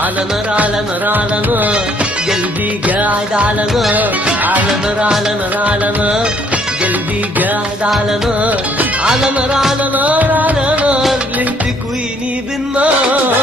على نار على نار على نار، قلبي قاعد على نار، على نار على نار على نار، قلبي قاعد على نار، على نار على نار على نار، ليه تكويني بالنار؟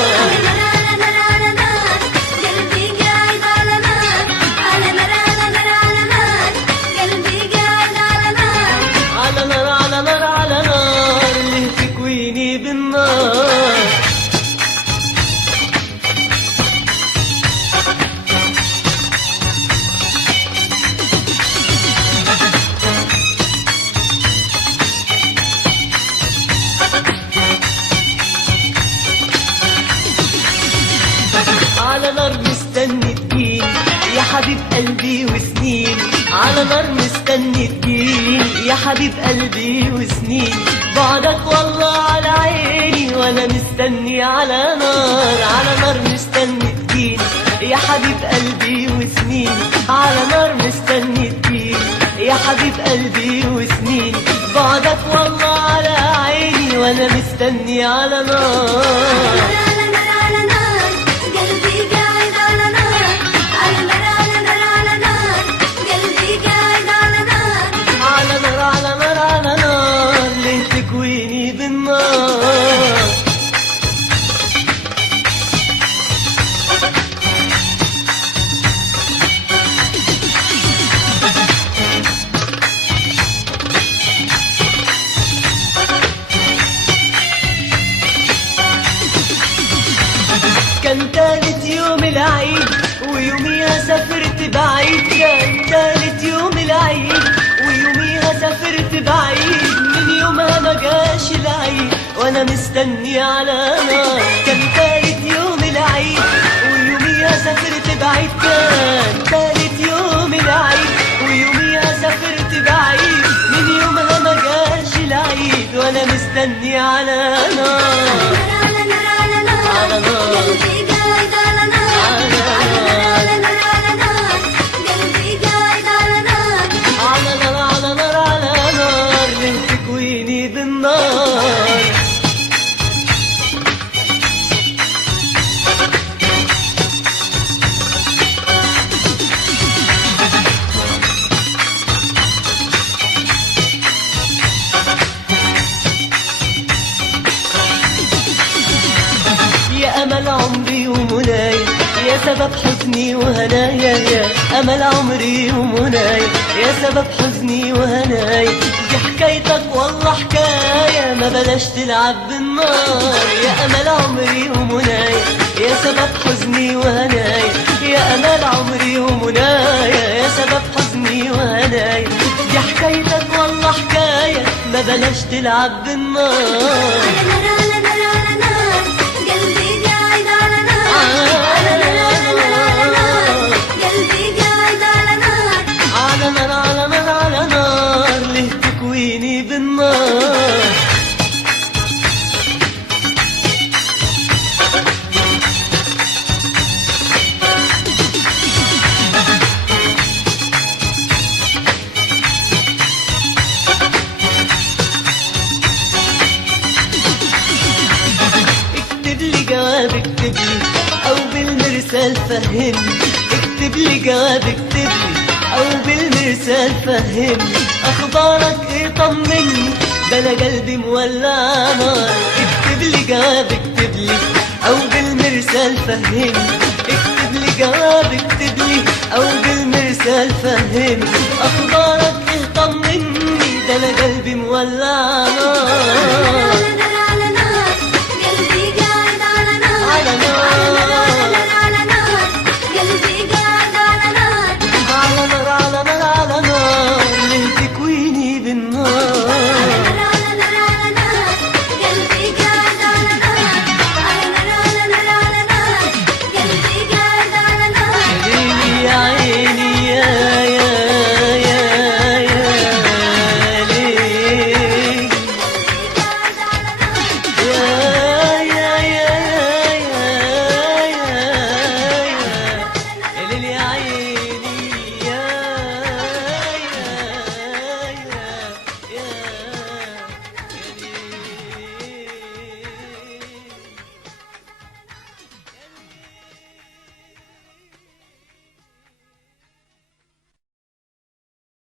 على نار مستني تجيني يا حبيب قلبي وسنين، على نار مستني تجيني يا حبيب قلبي وسنين، بعدك والله على عيني وانا مستني على نار، على نار مستني تجيني يا حبيب قلبي وسنين، على نار مستني تجيني يا حبيب قلبي وسنين، بعدك والله على عيني وانا مستني على نار. تكويني بالنار كان تالت يوم العيد ويوميها سافرت بعيد، كان تالت يوم العيد ويوميها سافرت بعيد، من يومها ما جاش العيد وانا مستني على نار، كان تالت يوم العيد ويوميها سافرت بعيد، كان تالت يوم العيد ويوميها سافرت بعيد، من يومها ما جاش العيد وانا مستني على نار، على نار على نار قلبي قاعد على نار، على نار على نار قلبي قاعد على نار، على نار على نار على نار، ليه تكويني بالنار؟ يا أمل عمري ومنايا يا سبب حزني وهنايا، يا أمل عمري ومنايا يا سبب حزني وهنايا، دي حكايتك والله حكاية ما بلاش تلعب بالنار، يا أمل عمري ومنايا يا سبب حزني وهنايا، يا أمل عمري ومنايا يا سبب حزني وهنايا، دي حكايتك والله حكاية ما بلاش تلعب بالنار، على نار على نار قلبي قاعد على نار، على نار قلبي قاعد على نار، على نار على نار على نار، ليه تكويني بالنار؟ اكتب لي جواب اكتب لي او بالمرسال فهمني، اكتب لي جواب اكتب لي او بالمرسال فهمني، اخبارك ايه طمني ده انا قلبي مولع نار، اكتب لي جواب اكتب لي او بالمرسال فهمني، اكتب لي جواب اكتب لي او بالمرسال فهمني، اخبارك ايه طمني ده انا قلبي مولع نار.